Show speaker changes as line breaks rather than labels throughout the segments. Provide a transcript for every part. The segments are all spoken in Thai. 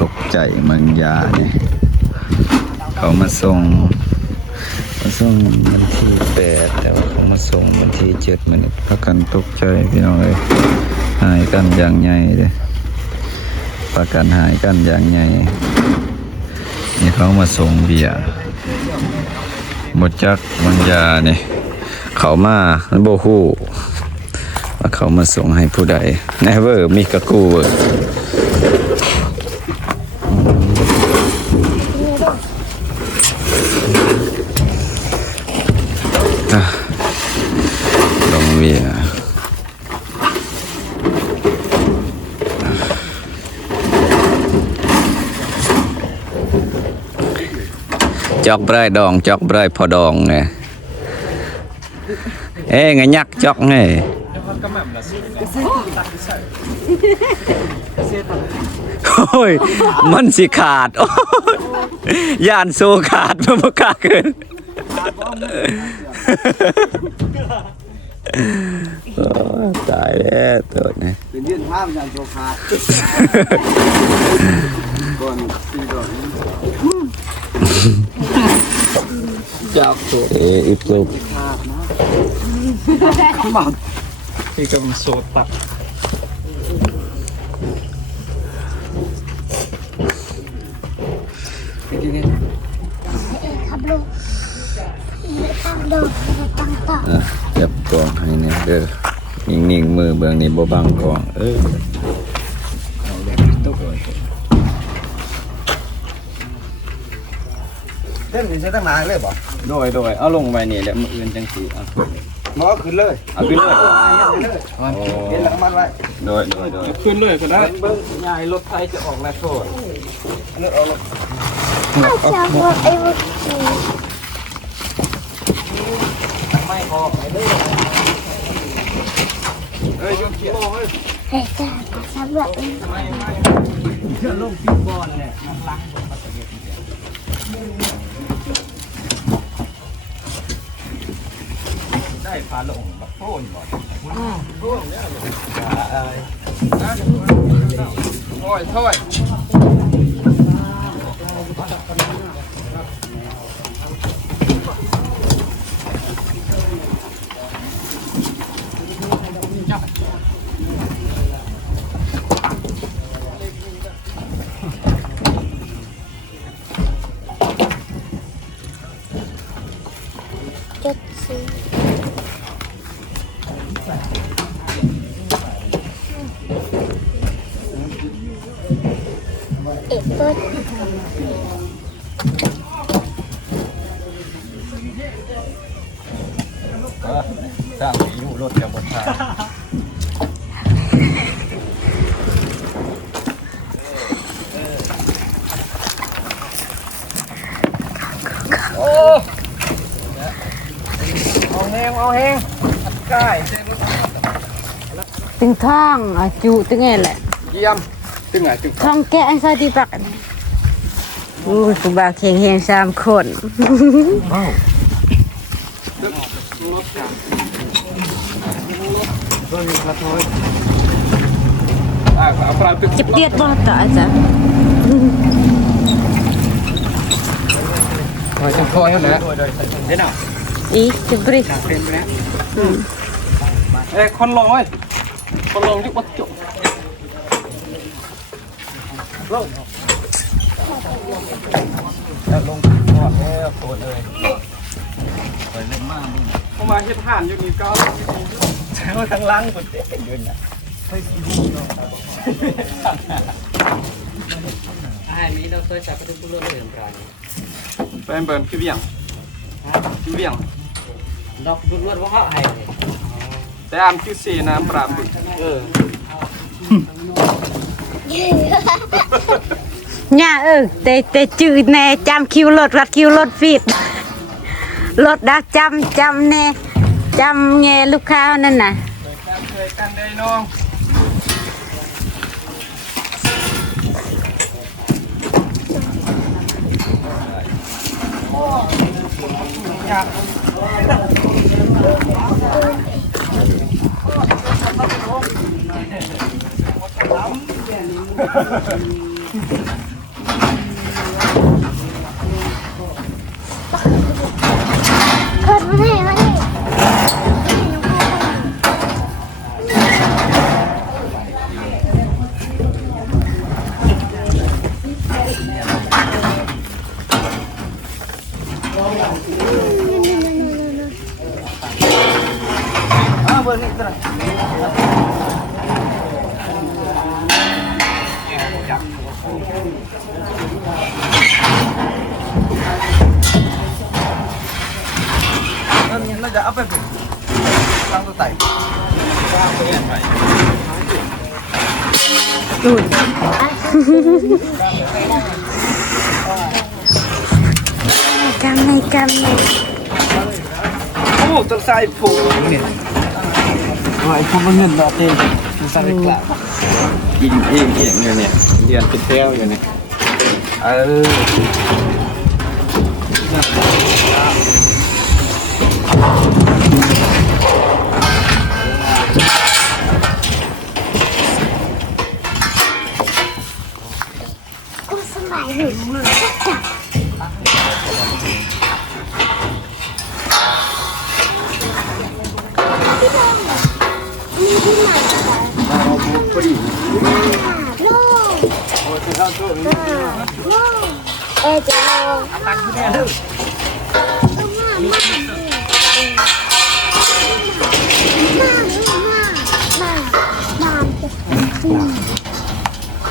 ตกใจมืองยาเนี่ย เขามาส่งมาส่งวันที่แปดแต่ว่าเขามาส่งวันที่เจ็ดมันพักกันตกใจพี่น้องเอ้ยหายกันอย่างใหญ่เลยประกันหายกันอย่างใหญ่นี่เขามาส่งเบียร์หมดจักมืองยาเนี่ยเขามาโบคู่ว่าเขามาส่งให้ผู้ใด never มีกะกูเวอร์อะลงเวียจ อกไบรดองจอกไบรพอดองไงเอ้ยไงยักจอกไงโอ้ยมันสิขาดโอ้ยย่านโซขาดมันบ่กล้าเกินโอ้ยตายแล้วตัวนี้
เป็นยื่นภาพอย่างโจคาดก่อนตีดอกนี้จับตัว
เอออิบซุบ
หมัก
ที่กำลังโซตับ
เป็นยังไง
ขับลูกตั้งโดดตั้งต่อ
อะจับกองให้เนี่ยเด้อนิ่งๆมือเบื้องนี้บ่บังกองเออ
เล่นอยู่ใช้ตั้งนานเลยบ่
โดยโดยเอาลงไปนี่แหละมืออื่นจังสีเอา
หมอขึ้นเลย
เอาขึ้นเลย
เห็นแล้วมันไว้
โดยโดยโดย
ขึ้นเลยก็ได้
เบิ้งยายรถไทยจะออกแล้วโทษเลือกเอารถ
ถ้าจะหมดไอ้บุก
ไม่ออกไปเลยเอ้ยยกเขียน
แต่จะสำหรับ
ลงปีบอลเนี่ยลัง ได้พาลงแบบโฟนบ่
โอ้ยถ้อย
จุดสี่เอ็ดต้น
สร้างอยู่รถจะบ นทาง
เอาแหงเอาแหงใกล้
ตึงท่องอะจุตึงไงแหละ
เยี่ยมตึงไหนตึง
ท่องแกะใส่ที่ปักนี่อู้ยกูบาเข่งเฮงสามคน
อ่าเอาปลาตึก
จะเตียดบ่ต่ออาจารย์
มาจังคอยแล้วนะเห็นอะ
อีจะบริ
เป็นแล้วเอ้คนลงเว้ยคนลงยุบวัดจุ ลงแล้วลงทอดแล้วโคตรเลยไปเล่นมากเข้ามาเฮ็ดห่านอยู่นี่ก็ใช้มาทั้งล้างหมดเต็มยืนน่ะเป็นเบิร์นพี่เวียงพี่เวียง
ดอกดุดว่าเขาไอ้
แต่อามคือเสน้ำปราบบึกเออ
เนี่ยเออแต่แต่จืดแน่จำคิวรถรัดคิวรถ 아무 문. นั่นน่า
จะเอาไปเป็นตั้งตัวไต่
กำในกำใน
โอ้ต้นไทรผูกเนี่ยโอ้ยผมมันเงินดอกเองต้นไทรกล้ายิงเองเองอยู่เนี่ยเรียนเป็นเทลอยู่เนี่ยเออ
ก็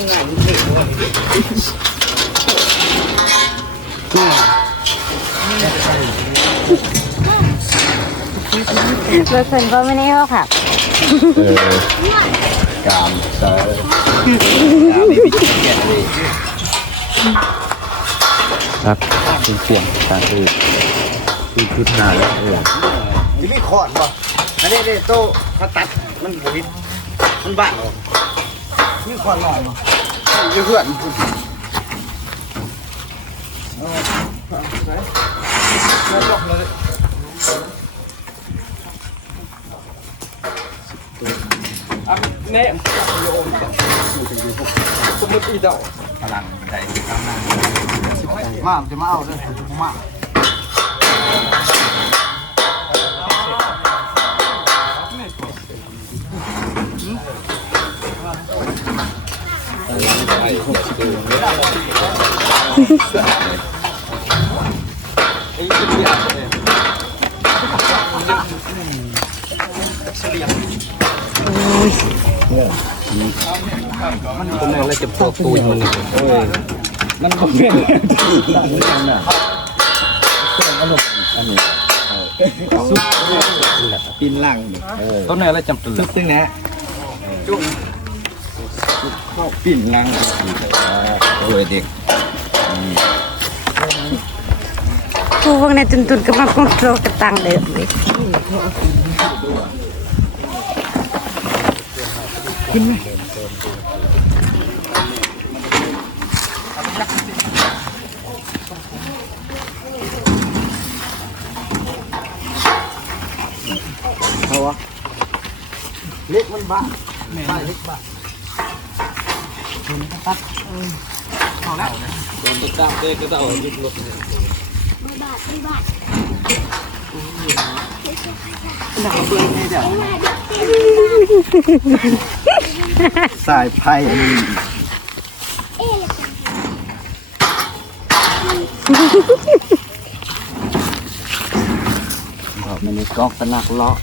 อ
กสี่
โอ้ยไม่ใช่ตัดให้เขาหลุด
รถเพิ่นก็ไม่ได้เขาขับ
เออกามเซอร์ครับเป็นเสียงการอื่นคือคือทานแล้วเออ
บิลลี่คอร์ดป่ะอันนี้เนี่ยโตเขาตัดมันบริมันบ้าเหรอ นี่คอร์ดหน่อยมั้งเพื่อนเน่สมมติอีเดาพลังใจข้างหน้ามาจะมาเอาเลยมา
ผมเอาแล้วจะพอกปูนมัน
โอ้ยมันก็เป็นต่างกันนะปีนล่างนี่
ต้นไหนแล้วจำตัว
ซุปตึงนะจุ๊บเข้าปีนล่าง
โอ้ยเด็ก
ผู้พวกในตุนตุนๆก็มาพุ่งโลกระตังเลยเว้ย
เล็กมันบ้าบ้าเล็กบ้า
โดนตะตาเด็กก็ต้องเอายึดรถ
บาทบาท
สายไพ่อันนี้
เอ๊ะ
บอกมันในกอกตะนักเลาะ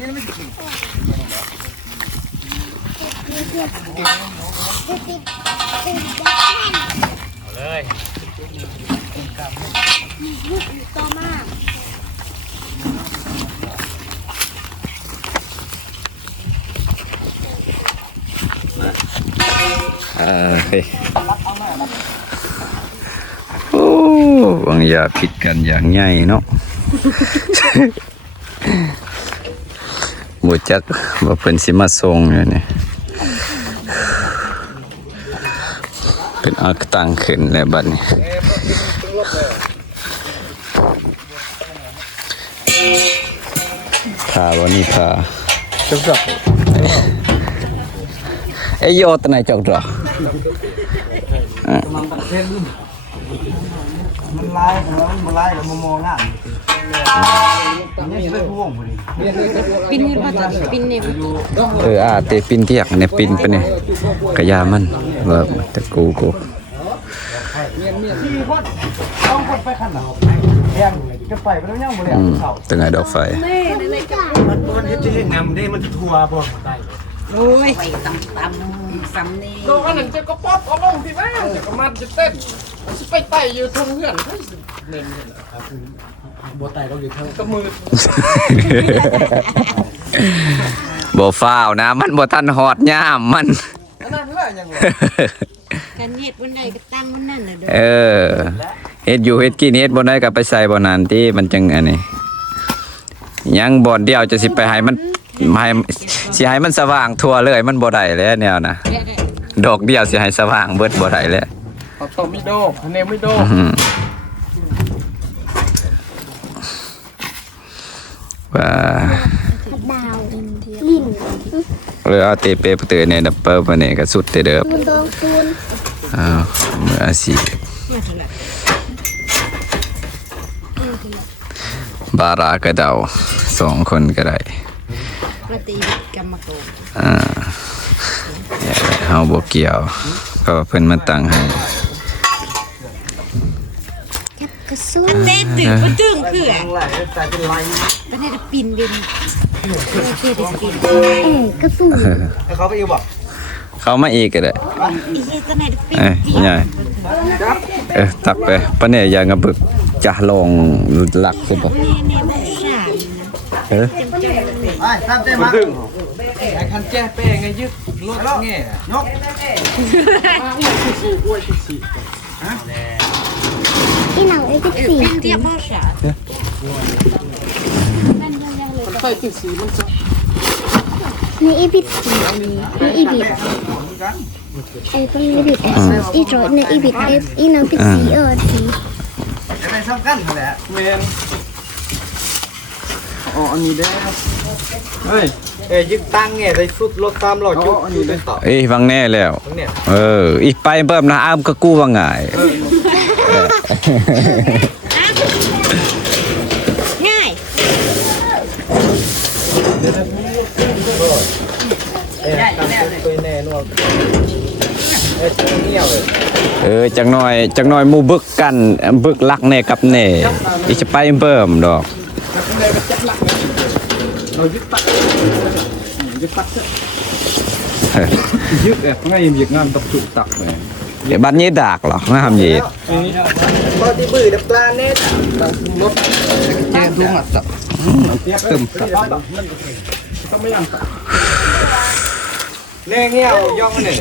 เอาเลยลูกโตมา
กโอ้บางอย่าผิดกันอย่างง่ายเนาะ บ่จักว่าเพิ่นสิมาส่งอยู่นี่เป็นอักตั้งขึ้นแล้วบัดนี้พาวันนี้พา
จับจับ
เอ้ยโยตนายจอกดอก
มันลายของเรามันลายกับมมองงานนี่จะได้พ่วงพอดี
ปินนี่มาจากปินนี่
เอออาเตปินเทียกเนี่ยปินไปเนี่ยกะยามันว่าแตะกูกู
ต้องคนไปขันหนาวแดงจะไปไปแล้วยังบ่แล้ว
อืม
เขา
ตั้งไงดอกไฟ
มันมันเฮ็ดจะเฮ็ดงามได้มันทัวบ่ได้
โอ้ยตำตำซ้ำนี่
ตัวอันนั้นจะก็ป๊อปเอาลงที่แม่จะก็มันจะเต้นสิไปไต่อยู่ทุ่งเหือนเน้น
บ่ไตเราอยู่ทาง
ก็มือ
บ่ฟ้าวนะ มันบ่ทันฮอดยามมัน
อันนั้นแหละยังไง
กันเฮ็ดวันใดก็ตั้งวันนั้นน่ะเด้อ
เออเฮ็ดอยู่เฮ็ดกินเฮ็ดบ่ได้ก็ไปใส่บ่นานที่มันจังอันนี้ยังบ่อนเดียวจะสิไปให้มัน ให้สิให้มันสว่างทั่วเลย มันบ่ได้แล้วแนวนะดอกเดียวสิให้สว่างเบิดบ่ได้แล้ว
เอาตัวมิโดเนมิโด
อื้อหือว่า
ดาวลิน
เลยเอาเตเปไปเตอเนี่ยดับเบิลมาเนี่ยก็สุดเตเด้อ
คูณตองคูณ
อ้าวมืออาชีพบารากระเดาสองคนก็ได้
ปฏิกรรมโก
อ่าอย่าได้เฮาบ่เกี่ยวเพราะว่าเพิ่นมาตั้งให้
กระสุน
เต้ตึงบ่ตึงคือ
ทั้งหลายใจเป็นลาย
ตอนนี้ปินเด่นเต้เต้ได้ปิน
เอ๋กระสุน
ให้เขาไปอยู่บ่
เข้ามาอีกก็ได้
อีเฮ็ดตอนนี้ปิน
เอ้ยใหญ่เออตักไปปะเนี่ยอย่างกระบึกจะลองหลักสิบ่
นี่นี่มันสาม
เออ
ไอ้ ตามใจมาดึงไอ้คันแจ้แป้งไงยึดรถแง่ยก
อีหนังเอพิสี
ปินเทียบบ่สา
ใส่ติดสีมันจะ
ในอีพิสีในอีบิดไอ้คนอีบิดอีโจในอีบิดไอ้อีหนังพิสีเออสี
จะได้สำคัญแหละ
เมน อ๋ออันนี้ได้เฮ้ย
เอ้ยยึดตั้งแง่ได้สุดรถตามหลอดจุดอยู่เป็นต่อ
เอ้ยฟังแน่แล้ว
เนี่ย
เอออีกไปเบิ่มนะอ้ามก็กู้ว่าง่าย
ง่าย
เอ้ยตั้งตัวแน่นอนเอ้ยเหนียวเลย
เออจักหน่อยจักหน่อยหมู่บึกกันบึกลักแน่กับแน่อีจะไปเบิ่มดอก
เรายึดตักยึดตัก
เออ
ยึดเอ๊ะง่ายยึดงานตับจุตักเลย
เดี๋ยวบัดนี้ดากเหรองามยีด
พอที่บื้อดับปลาเน็ต
รถแกดูหัดตักเติมตักต้องไม่ยังตัก
เน่เงี้ยวย่องเนี่ย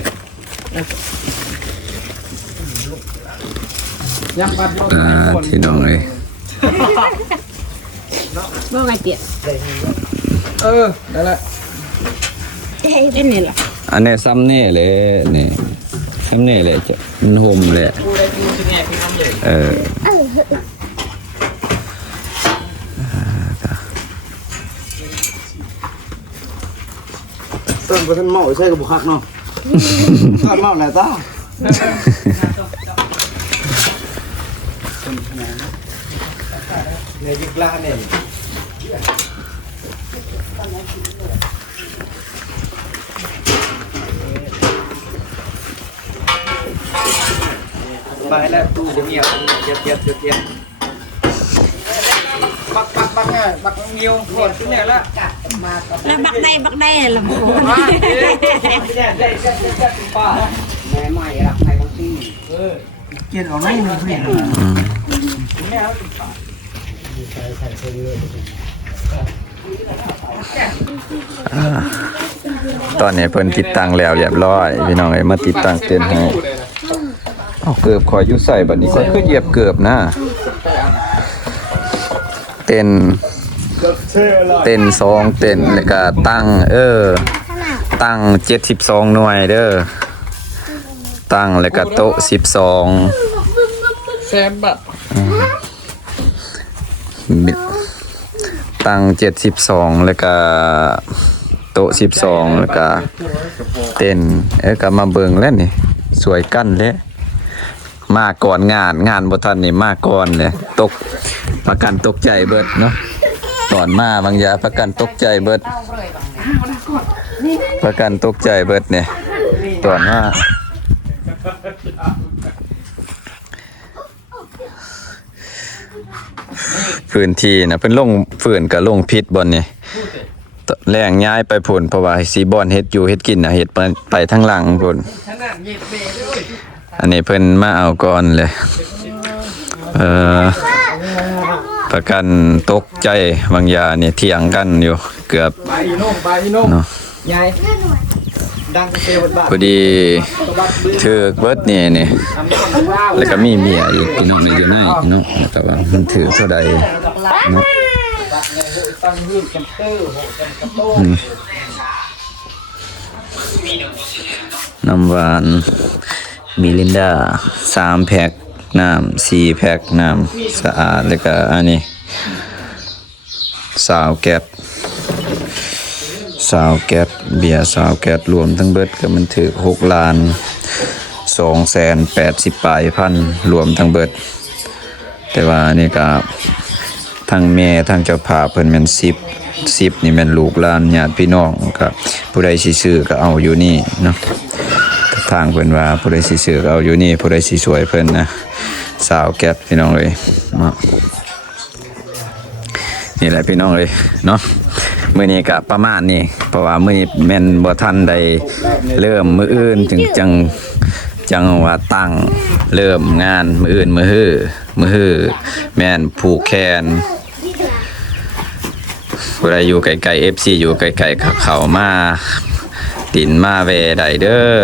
ยังบัดรถ
อ่าที่น้องเอ้ย
บ่ไงเตี้ย
เออ ได้ละ
เอ้ยนี่ล่ะ
อันนี้ซ้ำแน่เลยนี่ซ้ำแน่เลยจะมันห่มเลยเออ
ต้นก็ท่านเมาใช่กับบุคักเนาะท่านเมาแหละจ้าเนี่ยยึดปลาเนี่ย ไปแล้วตู้จะเงียบเจียบเจียบเจียบเจียบ
บักบักบักไงบักเงียวหมดที่เนี่ยละ
แล้วบักได้บักได้ลำโพง
เกียนออกไม่มีเพื่อน
อืมตอนนี้เพิ่นติดตั้งแล้วเรียบร้อย พี่น้องเอ้ยมาติดตั้งเต็นท์ให้ เอาเกือบคอยอยู่ใส่บัดนี้ก็คือเหยียบเกือบนะ เต็นท์เต็นท์สองเต็นท์แล้วก็ตั้ง เออ ตั้ง72หน่วยเด้อตั้งแล้วก็โต๊ะ12
แซมบะ
ตั้งเจ็ดสิบสองแล้วก็โต๊ะสิบสองแล้วก็เต้นเอ้ยก็มาเบิงแล้วนี่ สวยกั้นเลย มาก่อนงานงานบ่ทันนี่มาก่อนเลยตกประกันตกใจเบิดเนาะตอนมาบางยาประกันตกใจเบิด ประกันตกใจเบิดเนี่ยตอนมาพื้นที่นะเพิ่นลงฝืนกับลงพิษบอนนี่ตแรงย้ายไปพุ่นเพราะว่าสีบอนเฮ็ดอยู่เฮ็ดกินนะเฮ็ดไปไปทางหลังพุ่น อันนี้เพิ่นมาเอาก่อนเลย เอ่อประกันตกใจบางยาเนี่ยเถียงกันอยู่เกือบ
ไปอีโน่ไปอีโน่
เนาะ
ยายดังเซลล์บ้า
พอดีถือเบิดนี่นี่แล้วก็มีเมียอีกพี่น้องนี่อยู่ในเนาะแต่ว่ามันถือเท่าใดเนาะน้ำหวาน มิลินดาสามแพ็คน้ำสี่แพ็คน้ำสะอาดแล้วก็อันนี้ สาวแก๊สสาวแก๊สเบียร์สาวแก๊สรวมทั้งเบิดก็มันถือหกล้านสองแสนแปดสิบปลายพันรวมทั้งเบิด แต่ว่านี่ก็ทั้งแม่ทั้งเจ้าภาพเพิ่นแม่นสิบสิบนี่แม่นลูกหลานญาติพี่น้องก็ผู้ใดสิซื้อก็เอาอยู่นี่เนาะ ทางเพิ่นว่าผู้ใดสิซื้อกเอาอยู่นี่ผู้ใดสิสวยเพิ่นนะสาวแก๊สพี่น้องเอ้ยเนาะนี่แหละพี่น้องเลยเนาะมื้อนี้ก็ประมาณนี้เพราะว่ามื้อนี้แม่นบ่ทันได้เริ่มมืออื่นจึงจังจังว่าตั้งเริ่มงานมืออื่นมือฮือมือฮือแม่นผูกแขนผู้ใดอยู่ไกลๆ FC อยู่ไกลๆก็เขามาตินมาแวไดเด้อ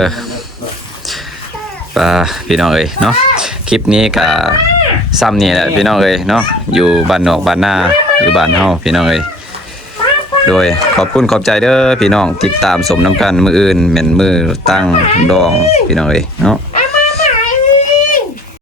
ป้าพี่น้องเอ้ยเนาะคลิปนี้กับซ้ำนี่แหละพี่น้องเอ้ยเนาะอยู่บ้านนอกบ้านนาอยู่บ้านเฮาพี่น้องเอ้ยโดยขอบคุณขอบใจเด้อพี่น้องติดตามสมน้ำกันมืออื่นเหม็นมือตั้งดองพี่น้องเอ้ยเนาะ